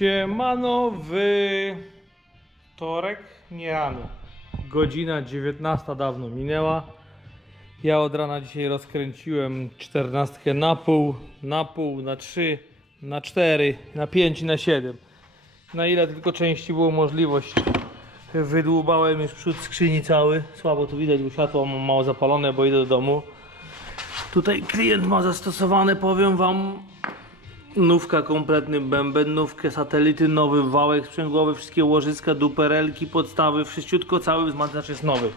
Siemano w wtorek, nie rano. Godzina 19 dawno minęła. Ja od rana dzisiaj rozkręciłem 14 na pół, na pół, na 3, na 4, na 5 i na 7. Na ile tylko części było możliwość. Wydłubałem już przód skrzyni cały. Słabo tu widać, bo światło mam mało zapalone, bo idę do domu. Tutaj klient ma zastosowane, powiem wam, Nówka, kompletny bęben, nówkę, satelity, nowy wałek sprzęgłowy, wszystkie łożyska, duperelki, podstawy, wszyściutko cały wzmacniacz jest nowy.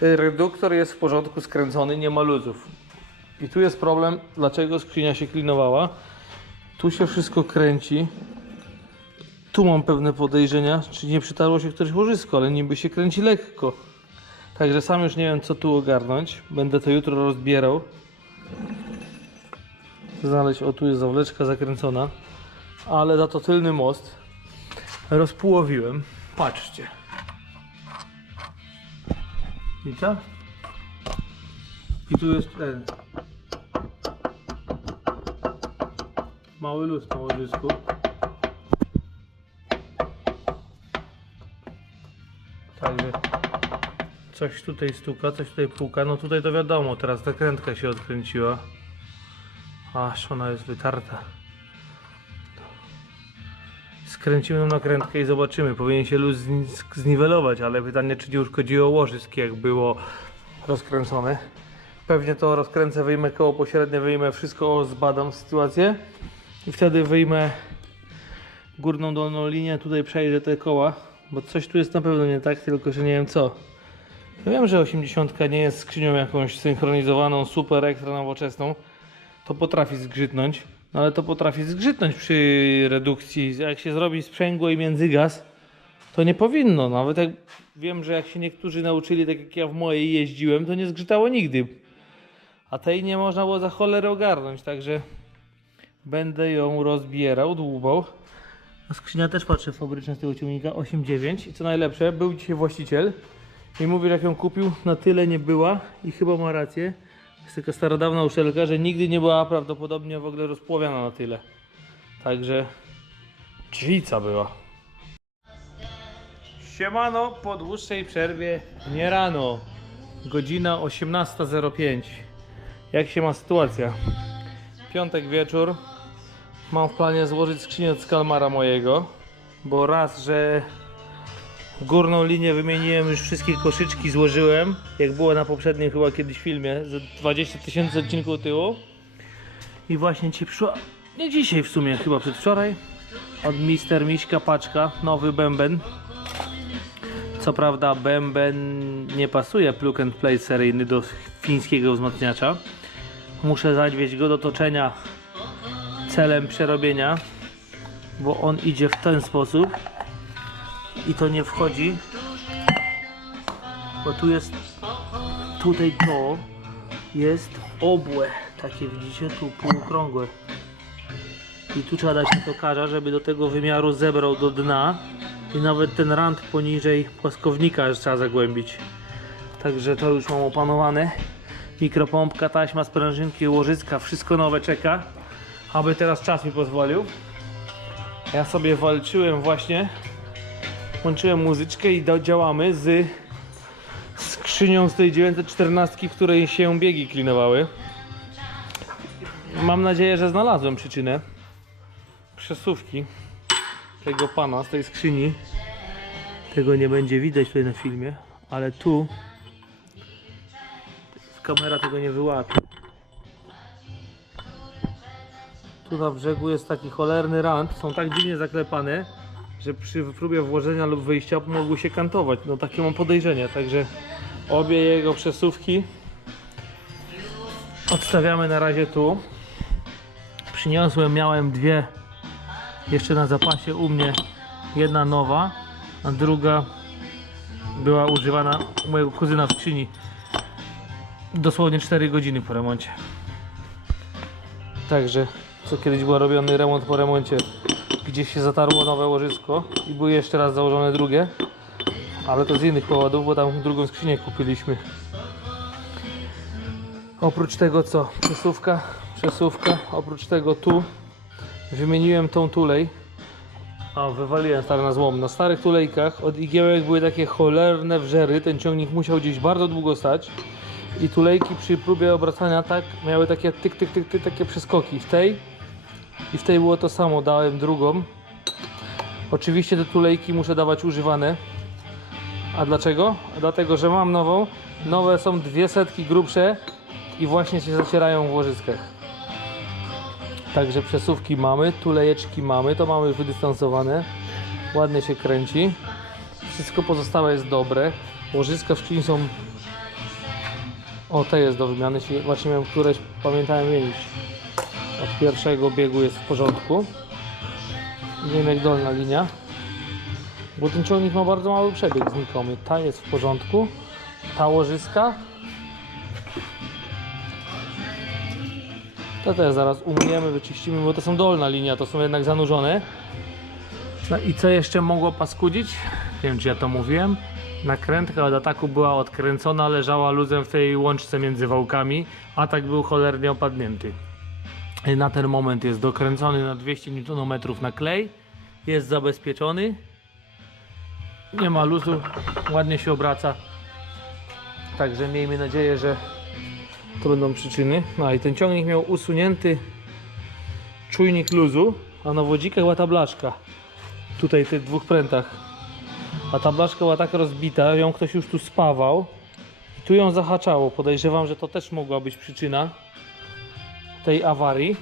Reduktor jest w porządku, skręcony, nie ma luzów. I tu jest problem, dlaczego skrzynia się klinowała. Tu się wszystko kręci. Tu mam pewne podejrzenia, czy nie przytarło się któreś łożysko, ale niby się kręci lekko. Także sam już nie wiem co tu ogarnąć. Będę to jutro rozbierał znaleźć, o tu jest zawleczka zakręcona, ale za to tylny most rozpułowiłem. Patrzcie. Widzicie? I tu jest ten mały luz na łożysku. Także coś tutaj stuka, coś tutaj puka. No tutaj to wiadomo, teraz ta krętka się odkręciła. Aż ona jest wytarta. Skręcimy na krętkę i zobaczymy. Powinien się luz zni- zniwelować, ale pytanie, czy nie uszkodziło łożysk, jak było rozkręcone. Pewnie to rozkręcę, wyjmę koło pośrednie, wyjmę wszystko, zbadam sytuację i wtedy wyjmę górną, dolną linię, tutaj przejrzę te koła, bo coś tu jest na pewno nie tak, tylko że nie wiem co. Ja wiem, że 80 nie jest skrzynią jakąś synchronizowaną, super ekstra nowoczesną, to potrafi zgrzytnąć, no ale to potrafi zgrzytnąć przy redukcji. Jak się zrobi sprzęgło i międzygaz, to nie powinno. Nawet jak wiem, że jak się niektórzy nauczyli, tak jak ja w mojej jeździłem, to nie zgrzytało nigdy. A tej nie można było za cholerę ogarnąć, także będę ją rozbierał, dłubał. A skrzynia też patrzę fabryczna z tego ciągnika 8.9 i co najlepsze, był dzisiaj właściciel i mówi, że jak ją kupił, na tyle nie była i chyba ma rację. Jest taka starodawna uszelka, że nigdy nie była prawdopodobnie w ogóle rozpłowiana na tyle. Także drzwica była. Siemano, po dłuższej przerwie nie rano. Godzina 18.05. Jak się ma sytuacja? Piątek wieczór. Mam w planie złożyć skrzynię od Skalmara mojego, bo raz, że Górną linię wymieniłem, już wszystkie koszyczki złożyłem, jak było na poprzednim chyba kiedyś filmie, z 20 tysięcy odcinków tyłu. I właśnie ci przyszła, nie dzisiaj w sumie, chyba przedwczoraj, od Mister Miśka paczka, nowy bęben. Co prawda bęben nie pasuje plug and play seryjny do fińskiego wzmacniacza. Muszę zadźwieć go do toczenia celem przerobienia, bo on idzie w ten sposób i to nie wchodzi, bo tu jest, tutaj to jest obłe, takie widzicie, tu półokrągłe. I tu trzeba dać tokarza, żeby do tego wymiaru zebrał do dna i nawet ten rand poniżej płaskownika trzeba zagłębić. Także to już mam opanowane. Mikropompka, taśma, sprężynki, łożyska, wszystko nowe czeka, aby teraz czas mi pozwolił. Ja sobie walczyłem właśnie włączyłem muzyczkę i działamy z skrzynią z tej 914, w której się biegi klinowały. Mam nadzieję, że znalazłem przyczynę przesuwki tego pana z tej skrzyni. Tego nie będzie widać tutaj na filmie, ale tu kamera tego nie wyłapie. Tu na brzegu jest taki cholerny rant, są tak dziwnie zaklepane, że przy próbie włożenia lub wyjścia mogły się kantować. No takie mam podejrzenie, także obie jego przesuwki odstawiamy na razie tu. Przyniosłem, miałem dwie jeszcze na zapasie u mnie. Jedna nowa, a druga była używana u mojego kuzyna w skrzyni. Dosłownie 4 godziny po remoncie. Także, co kiedyś był robiony remont po remoncie, gdzieś się zatarło nowe łożysko i było jeszcze raz założone drugie, ale to z innych powodów, bo tam drugą skrzynię kupiliśmy. Oprócz tego co? Przesuwka, przesuwka, oprócz tego tu wymieniłem tą tulej, A, wywaliłem stary na złom. Na starych tulejkach od igiełek były takie cholerne wrzery. Ten ciągnik musiał gdzieś bardzo długo stać. I tulejki przy próbie obracania tak miały takie tyk, tyk, tyk, tyk takie przeskoki. W tej i w tej było to samo. Dałem drugą. Oczywiście te tulejki muszę dawać używane. A dlaczego? Dlatego, że mam nową. Nowe są dwie setki grubsze i właśnie się zacierają w łożyskach. Także przesuwki mamy, tulejeczki mamy, to mamy wydystansowane. Ładnie się kręci. Wszystko pozostałe jest dobre. Łożyska w skrzyni są... O, te jest do wymiany. Właśnie miałem któreś, pamiętałem mieć. Od pierwszego biegu jest w porządku. Nie wiem jak dolna linia. Bo ten ciągnik ma bardzo mały przebieg znikomy. Ta jest w porządku. Ta łożyska. To też zaraz umyjemy, wyczyścimy, bo to są dolna linia, to są jednak zanurzone. No i co jeszcze mogło paskudzić? Nie wiem czy ja to mówiłem. Nakrętka od ataku była odkręcona, leżała luzem w tej łączce między wałkami. Atak był cholernie opadnięty. Na ten moment jest dokręcony na 200 Nm na klej. Jest zabezpieczony. Nie ma luzu, ładnie się obraca. Także miejmy nadzieję, że to będą przyczyny. No i ten ciągnik miał usunięty czujnik luzu, a na wodzikach była ta blaszka. Tutaj w tych dwóch prętach. A ta blaszka była tak rozbita, ją ktoś już tu spawał. I tu ją zahaczało. Podejrzewam, że to też mogła być przyczyna tej awarii.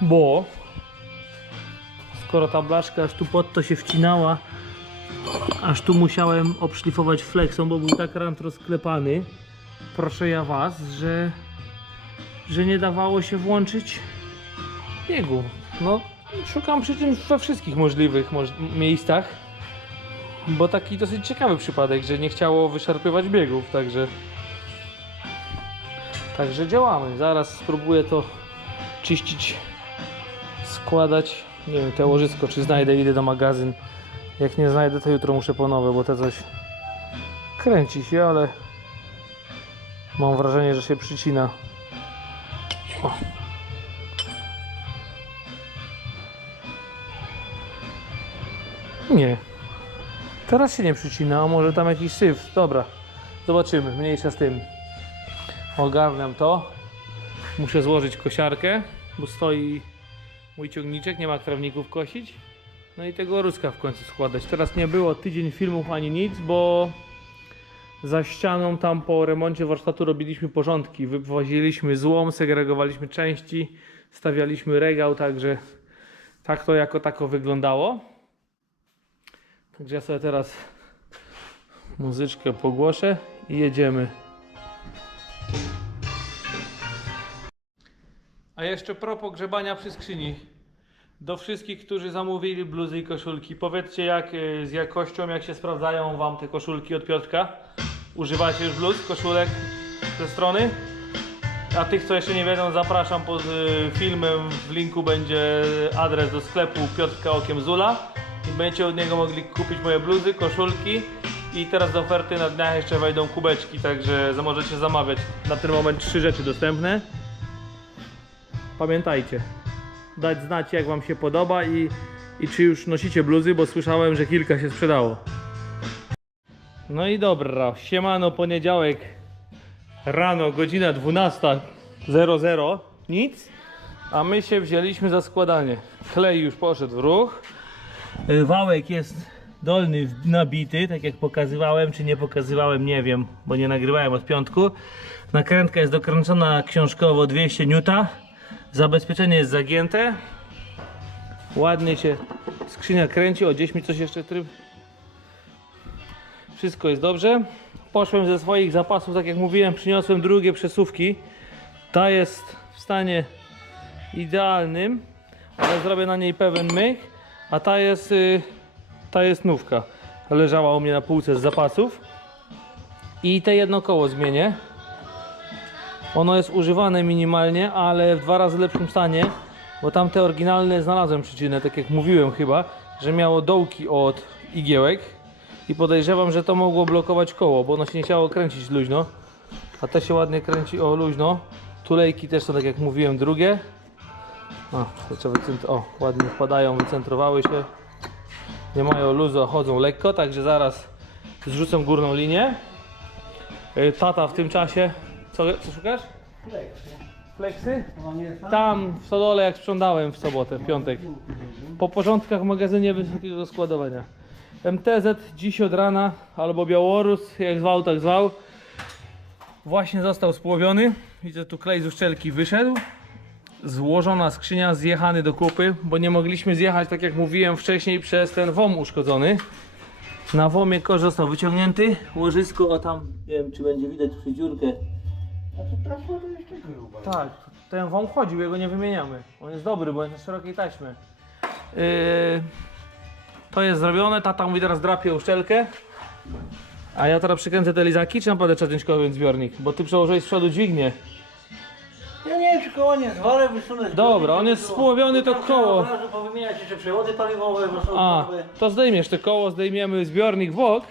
Bo skoro ta blaszka aż tu pod to się wcinała, aż tu musiałem obszlifować flexą, bo był tak rant rozklepany proszę ja was, że, że nie dawało się włączyć biegu. No, szukam przyczyn we wszystkich możliwych moż miejscach, bo taki dosyć ciekawy przypadek, że nie chciało wyszarpywać biegów, także także działamy. Zaraz spróbuję to czyścić, składać. Nie wiem, te łożysko, czy znajdę, idę do magazyn. Jak nie znajdę, to jutro muszę po nowe, bo te coś kręci się, ale Mam wrażenie, że się przycina. O. Nie. Teraz się nie przycina, a może tam jakiś syf. Dobra, zobaczymy. Mniejsza z tym. Ogarniam to. Muszę złożyć kosiarkę, bo stoi mój ciągniczek, nie ma trawników kosić. No i tego ruska w końcu składać. Teraz nie było tydzień filmów ani nic, bo za ścianą tam po remoncie warsztatu robiliśmy porządki. Wywoziliśmy złom, segregowaliśmy części, stawialiśmy regał, także tak to jako tako wyglądało. Także ja sobie teraz muzyczkę pogłoszę i jedziemy. Jeszcze propos grzebania przy skrzyni. Do wszystkich, którzy zamówili bluzy i koszulki, powiedzcie jak y, z jakością, jak się sprawdzają Wam te koszulki od Piotrka. Używacie już bluz, koszulek ze strony? A tych, co jeszcze nie wiedzą, zapraszam pod y, filmem. W linku będzie adres do sklepu Piotrka Okiem Zula i będziecie od niego mogli kupić moje bluzy, koszulki i teraz do oferty na dniach jeszcze wejdą kubeczki, także możecie zamawiać. Na ten moment trzy rzeczy dostępne. Pamiętajcie, dać znać jak Wam się podoba i, i czy już nosicie bluzy, bo słyszałem, że kilka się sprzedało. No i dobra, siemano poniedziałek rano, godzina 12.00, nic, a my się wzięliśmy za składanie. Klej już poszedł w ruch, Y, wałek jest dolny nabity, tak jak pokazywałem, czy nie pokazywałem, nie wiem, bo nie nagrywałem od piątku. Nakrętka jest dokręcona książkowo 200 N, zabezpieczenie jest zagięte, ładnie się skrzynia kręci, o gdzieś mi coś jeszcze tryb wszystko jest dobrze. Poszłem ze swoich zapasów, tak jak mówiłem, przyniosłem drugie przesuwki. Ta jest w stanie idealnym, ale zrobię na niej pewien myk, a ta jest, y, ta jest nówka. Leżała u mnie na półce z zapasów. I te jedno koło zmienię. Ono jest używane minimalnie, ale w dwa razy lepszym stanie, bo tamte oryginalne znalazłem przyczynę, tak jak mówiłem chyba, że miało dołki od igiełek i podejrzewam, że to mogło blokować koło, bo ono się nie chciało kręcić luźno, a te się ładnie kręci o luźno. Tulejki też są tak jak mówiłem drugie. O, to o, ładnie wpadają, wycentrowały się. Nie mają luzu, chodzą lekko, także zaraz zrzucę górną linię. Y, Tata w tym czasie. Co, co szukasz? Fleksy? Tam w Stodole jak sprzątałem w sobotę, w piątek. Po porządkach w magazynie wysokiego składowania. MTZ dziś od rana, albo Białorus, jak zwał, tak zwał. Właśnie został spłowiony. Widzę tu klej z uszczelki wyszedł. Złożona skrzynia, zjechany do kupy, bo nie mogliśmy zjechać, tak jak mówiłem wcześniej, przez ten WOM uszkodzony. Na WOMie kosz został wyciągnięty. Łożysko, o tam, nie wiem czy będzie widać przy dziurkę. A to trafło to jeszcze grubo. Tak, ten WOM chodził, jego nie wymieniamy. On jest dobry, bo jest na szerokiej taśmie. Yy, to jest zrobione, tata mówi teraz drapie uszczelkę. A ja teraz przykręcę te lizaki, czy naprawdę trzeba koło zbiornik? Bo ty przełożyłeś z przodu dźwignię. Ja nie wiem, czy koło nie zwolę, wysunę z Dobra, góry, on jest spłowiony, to Tam trzeba koło. Od razu powymieniać jeszcze przewody paliwowe, bo są A, to zdejmiesz te koło, zdejmiemy zbiornik w bok.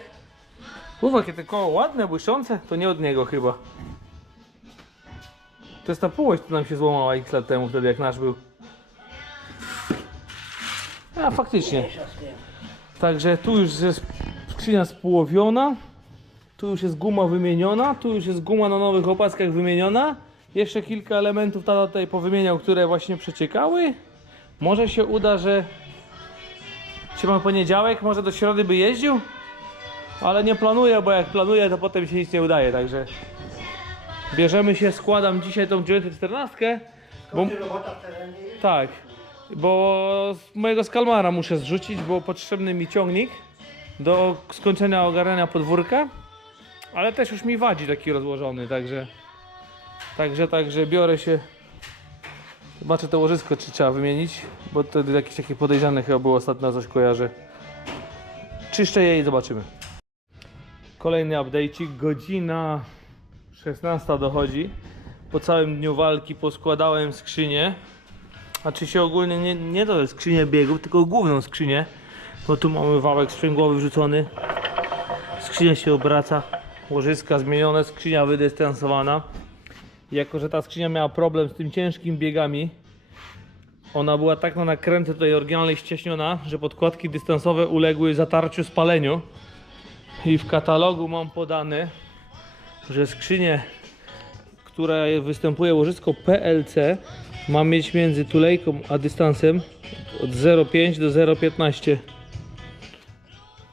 Uwaga, jakie te koło ładne, błyszczące. To nie od niego chyba. To jest ta półość, która nam się złamała x lat temu, wtedy jak nasz był. A, faktycznie. Także tu już jest skrzynia spłowiona. Tu już jest guma wymieniona. Tu już jest guma na nowych opaskach wymieniona. Jeszcze kilka elementów tata tutaj powymieniał, które właśnie przeciekały. Może się uda, że Dzisiaj mamy poniedziałek, może do środy by jeździł? Ale nie planuję, bo jak planuję, to potem się nic nie udaje, także bierzemy się, składam dzisiaj tą 914, bo, Kończy robota w terenie. tak, bo z mojego skalmara muszę zrzucić, bo potrzebny mi ciągnik do skończenia ogarniania podwórka, ale też już mi wadzi taki rozłożony, także także, także biorę się. Zobaczę to łożysko, czy trzeba wymienić, bo wtedy jakieś takie podejrzane chyba było ostatnio, coś kojarzę. Czyszczę je i zobaczymy. Kolejny update'cik, godzina 16 dochodzi po całym dniu walki poskładałem skrzynię znaczy się ogólnie nie, nie jest skrzynię biegów, tylko główną skrzynię. Bo tu mamy wałek sprzęgłowy wrzucony. Skrzynia się obraca. Łożyska zmienione, skrzynia wydystansowana. Jako, że ta skrzynia miała problem z tym ciężkim biegami, ona była tak na nakrętce tutaj oryginalnej ścieśniona, że podkładki dystansowe uległy zatarciu, spaleniu. I w katalogu mam podane, że skrzynię która występuje łożysko PLC ma mieć między tulejką a dystansem od 0,5 do 0,15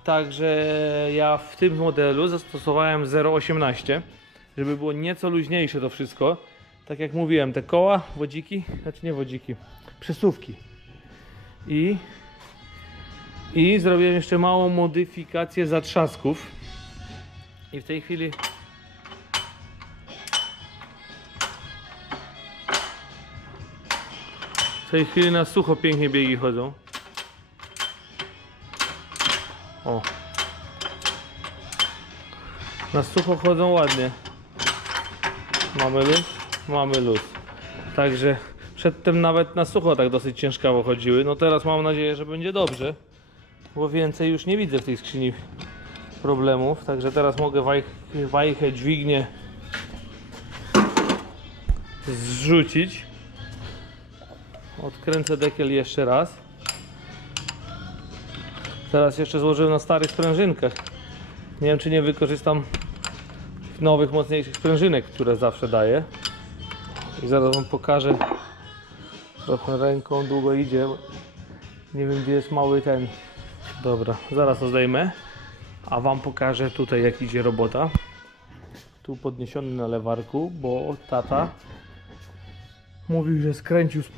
Także ja w tym modelu zastosowałem 0,18 żeby było nieco luźniejsze to wszystko. Tak jak mówiłem te koła, wodziki, znaczy nie wodziki przesuwki. I i zrobiłem jeszcze małą modyfikację zatrzasków. I w tej chwili W tej chwili na sucho pięknie biegi chodzą. O. Na sucho chodzą ładnie. Mamy luz? Mamy luz. Także przedtem nawet na sucho tak dosyć ciężkawo chodziły. No teraz mam nadzieję, że będzie dobrze. Bo więcej już nie widzę w tej skrzyni problemów. Także teraz mogę waj wajchę, dźwignię zrzucić. Odkręcę dekiel jeszcze raz. Teraz jeszcze złożyłem na starych sprężynkach. Nie wiem czy nie wykorzystam nowych, mocniejszych sprężynek, które zawsze daję. I zaraz wam pokażę. Trochę ręką długo idzie. Nie wiem gdzie jest mały ten. Dobra, zaraz to zdejmę. A wam pokażę tutaj jak idzie robota. Tu podniesiony na lewarku, bo tata Mówił, że skręcił z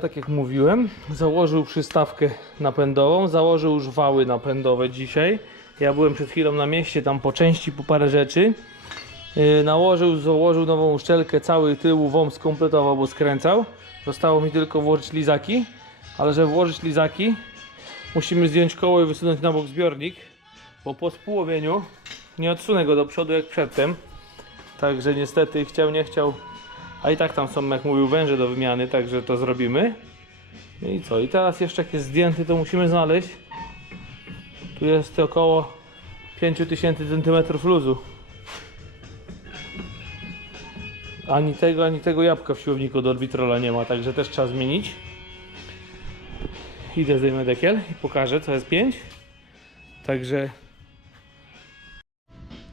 tak jak mówiłem. Założył przystawkę napędową, założył już wały napędowe dzisiaj. Ja byłem przed chwilą na mieście, tam po części, po parę rzeczy. Yy, nałożył, założył nową uszczelkę, cały tył WOM skompletował, bo skręcał. Zostało mi tylko włożyć lizaki, ale żeby włożyć lizaki, musimy zdjąć koło i wysunąć na bok zbiornik, bo po spółowieniu nie odsunę go do przodu jak przedtem. Także niestety chciał, nie chciał, a i tak tam są, jak mówił, węże do wymiany, także to zrobimy. No i co? I teraz jeszcze jak jest zdjęty, to musimy znaleźć. Tu jest około 5000 cm luzu. Ani tego, ani tego jabłka w siłowniku do orbitrola nie ma, także też trzeba zmienić. idę zdejmę dekiel i pokażę co jest 5. Także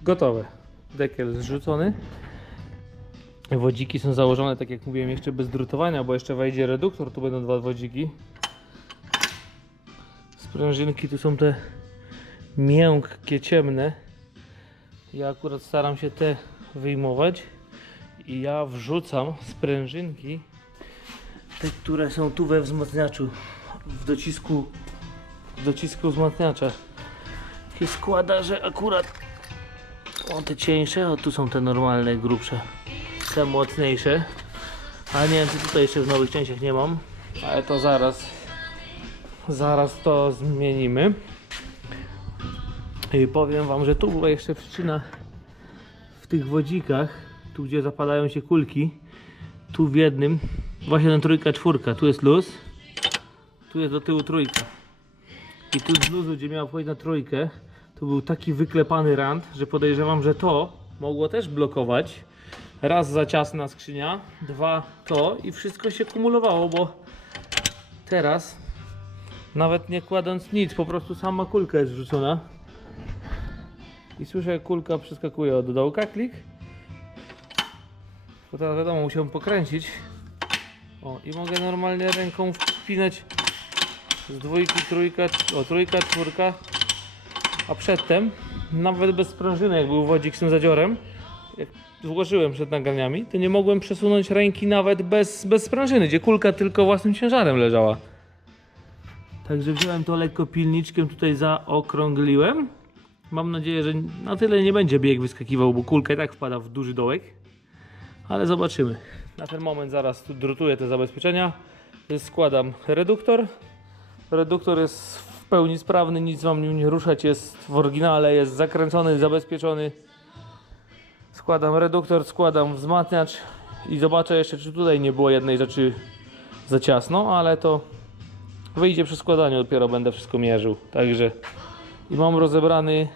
gotowe. Dekiel zrzucony. Wodziki są założone, tak jak mówiłem, jeszcze bez drutowania, bo jeszcze wejdzie reduktor, tu będą dwa wodziki. Sprężynki tu są te miękkie, ciemne. Ja akurat staram się te wyjmować i ja wrzucam sprężynki, te, które są tu we wzmacniaczu, w docisku, w docisku wzmacniacza. Się składa, że akurat o te cieńsze, o tu są te normalne, grubsze, te mocniejsze. A nie wiem, czy tutaj jeszcze w nowych częściach nie mam, ale to zaraz, zaraz to zmienimy. I powiem Wam, że tu była jeszcze przyczyna w tych wodzikach, tu gdzie zapadają się kulki, tu w jednym, właśnie ten trójka, czwórka, tu jest luz, tu jest do tyłu trójka. I tu z luzu, gdzie miała wchodzić na trójkę, to był taki wyklepany rand, że podejrzewam, że to mogło też blokować. Raz za ciasna skrzynia, dwa to i wszystko się kumulowało, bo teraz nawet nie kładąc nic, po prostu sama kulka jest wrzucona. I słyszę, jak kulka przeskakuje od dołka, klik. Bo teraz wiadomo, musiałem pokręcić. O, i mogę normalnie ręką wpinać z dwójki, trójka, o trójka, czwórka. A przedtem, nawet bez sprężyny, jak był wodzik z tym zadziorem, jak złożyłem przed nagraniami, to nie mogłem przesunąć ręki nawet bez, bez sprężyny, gdzie kulka tylko własnym ciężarem leżała. Także wziąłem to lekko pilniczkiem, tutaj zaokrągliłem. Mam nadzieję, że na tyle nie będzie bieg wyskakiwał, bo kulka i tak wpada w duży dołek. Ale zobaczymy. Na ten moment zaraz tu drutuję te zabezpieczenia. Składam reduktor. Reduktor jest w pełni sprawny, nic wam nim nie ruszać. Jest w oryginale, jest zakręcony, zabezpieczony. Składam reduktor, składam wzmacniacz i zobaczę jeszcze, czy tutaj nie było jednej rzeczy za ciasno, ale to wyjdzie przy składaniu, dopiero będę wszystko mierzył. Także i mam rozebrany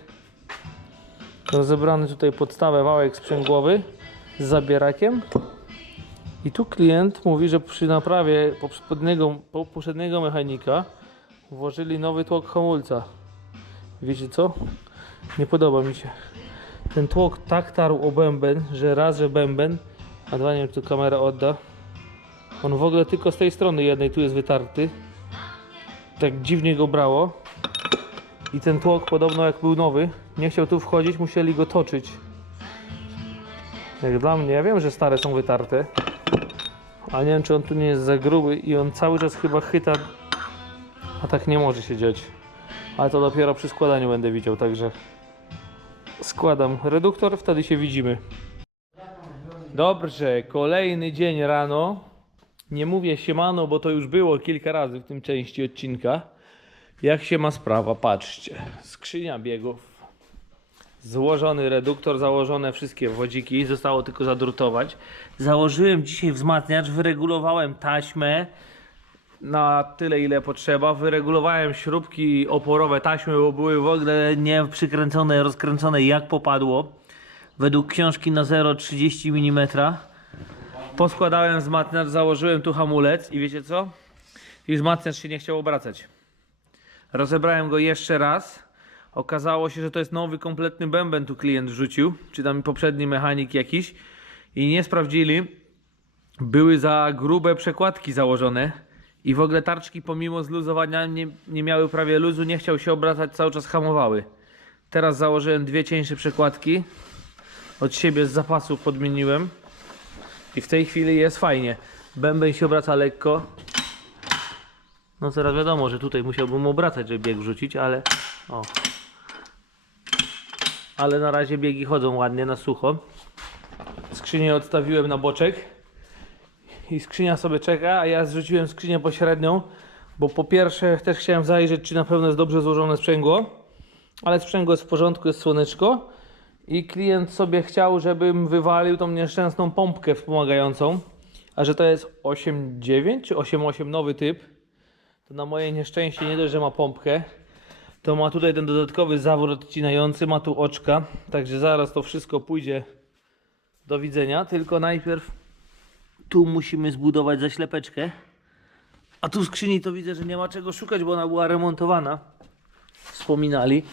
rozebrany tutaj podstawę wałek sprzęgłowy z zabierakiem. I tu klient mówi, że przy naprawie poprzedniego, poprzedniego mechanika włożyli nowy tłok hamulca. Wiecie co? Nie podoba mi się. Ten tłok tak tarł o bęben, że raz, że bęben, a dwa nie wiem, czy to kamera odda. On w ogóle tylko z tej strony jednej tu jest wytarty. Tak dziwnie go brało. I ten tłok podobno jak był nowy, nie chciał tu wchodzić, musieli go toczyć. Jak dla mnie, ja wiem, że stare są wytarte, ale nie wiem, czy on tu nie jest za gruby i on cały czas chyba chyta, a tak nie może się dziać. Ale to dopiero przy składaniu będę widział, także składam reduktor, wtedy się widzimy. Dobrze, kolejny dzień rano. Nie mówię siemano, bo to już było kilka razy w tym części odcinka. Jak się ma sprawa? Patrzcie. Skrzynia biegów. Złożony reduktor, założone wszystkie wodziki. Zostało tylko zadrutować. Założyłem dzisiaj wzmacniacz, wyregulowałem taśmę na tyle ile potrzeba. Wyregulowałem śrubki oporowe taśmy, bo były w ogóle nie przykręcone, rozkręcone jak popadło. Według książki na 0,30 mm. Poskładałem wzmacniacz, założyłem tu hamulec i wiecie co? I wzmacniacz się nie chciał obracać. Rozebrałem go jeszcze raz. Okazało się, że to jest nowy, kompletny bęben tu klient wrzucił, czy tam poprzedni mechanik jakiś i nie sprawdzili. Były za grube przekładki założone i w ogóle tarczki pomimo zluzowania nie, nie miały prawie luzu, nie chciał się obracać, cały czas hamowały. Teraz założyłem dwie cieńsze przekładki. Od siebie z zapasu podmieniłem i w tej chwili jest fajnie. Bęben się obraca lekko, no teraz wiadomo, że tutaj musiałbym obracać, żeby bieg wrzucić, ale o. Ale na razie biegi chodzą ładnie na sucho. Skrzynię odstawiłem na boczek i skrzynia sobie czeka, a ja zrzuciłem skrzynię pośrednią, bo po pierwsze też chciałem zajrzeć, czy na pewno jest dobrze złożone sprzęgło, ale sprzęgło jest w porządku, jest słoneczko i klient sobie chciał, żebym wywalił tą nieszczęsną pompkę wspomagającą, a że to jest 8.9 czy 8.8 nowy typ, to na moje nieszczęście nie dość, że ma pompkę, to ma tutaj ten dodatkowy zawór odcinający, ma tu oczka, także zaraz to wszystko pójdzie do widzenia, tylko najpierw tu musimy zbudować zaślepeczkę, A tu skrzyni to widzę, że nie ma czego szukać, bo ona była remontowana. Wspominali.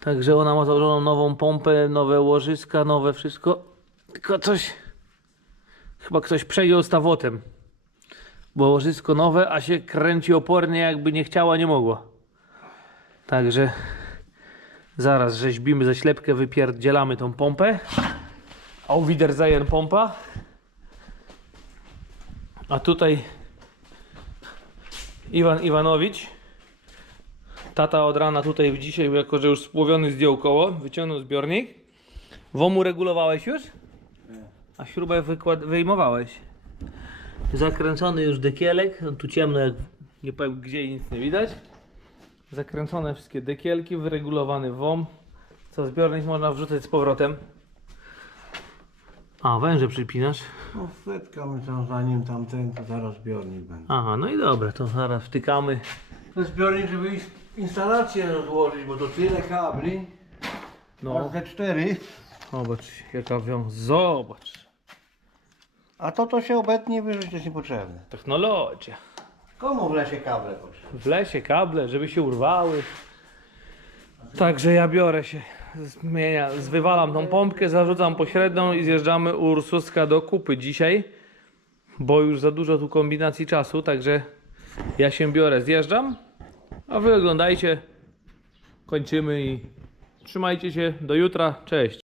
Także ona ma założoną nową pompę, nowe łożyska, nowe wszystko. Tylko coś. Chyba ktoś przejął stawotem. Bo łożysko nowe, a się kręci opornie, jakby nie chciała, nie mogła. Także zaraz rzeźbimy ze ślepkę, wypierdzielamy tą pompę. Au Wiedersehen pompa. A tutaj Iwan Iwanowicz. Tata od rana tutaj dzisiaj, jako że już spłowiony zdjął koło, wyciągnął zbiornik. Womu regulowałeś już? A śrubę wykład, wyjmowałeś. Zakręcony już dekielek. No tu ciemno, jak nie powiem gdzie nic nie widać. Zakręcone wszystkie dekielki, wyregulowany WOM. Co zbiornik można wrzucać z powrotem. A, węże przypinasz. No wtykamy tam zanim tamten, to zaraz zbiornik będzie. Aha, no i dobra, to zaraz wtykamy. To jest zbiornik, żeby ins- instalację rozłożyć, bo to tyle kabli. No, No. te cztery. zobacz jaka wiąz. Zobacz. A to to się obecnie wyrzuć, to jest niepotrzebne. Technologia. Komu w lesie kable potrzebne? W lesie kable, żeby się urwały. Także ja biorę się, zmienia, zwywalam tą pompkę, zarzucam pośrednią i zjeżdżamy u Ursuska do kupy dzisiaj. Bo już za dużo tu kombinacji czasu, także ja się biorę, zjeżdżam. A wy oglądajcie, kończymy i trzymajcie się. Do jutra, cześć.